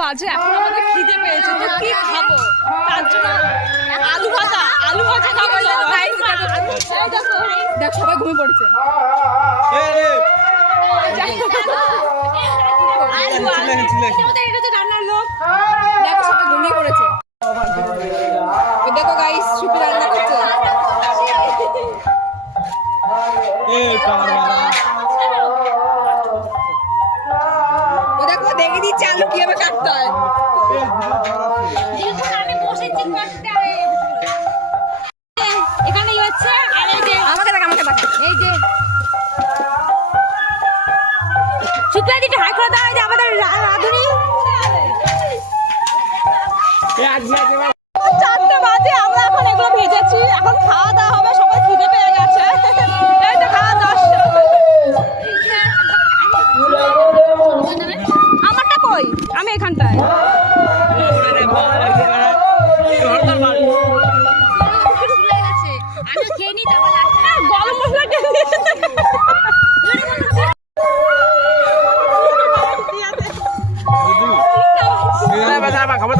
বাজে এখন আমাদের খিদে পেয়েছে, তো কি খাবো? তার জন্য আলু ভাজা খাবো। দেখ সবাই ঘুমিয়ে পড়েছে। রান্নার লোক দেখো সবাই ঘুমিয়ে পড়েছে। দেখো গাইস সুপি রান্না করছে। ও দেখো দেখে দিচ্ছে আলু কিভাবে কাটতে হয়। এখানেই হচ্ছে আর এই যে আমাকে দেখ এই যে সুপ্রিয়া দিদি হাই করে দাও। এই যে আমাদের রাধুনি 4টে বাজে, আমরা এখন এগুলো ভেজেছি, এখন খাওয়া দাওয়া হবে। সবাই খিদে পেয়ে গেছে। এই তো খাওয়া দাওয়া আমারটা কই? আমি এখানটায় গরম মশলা খাবার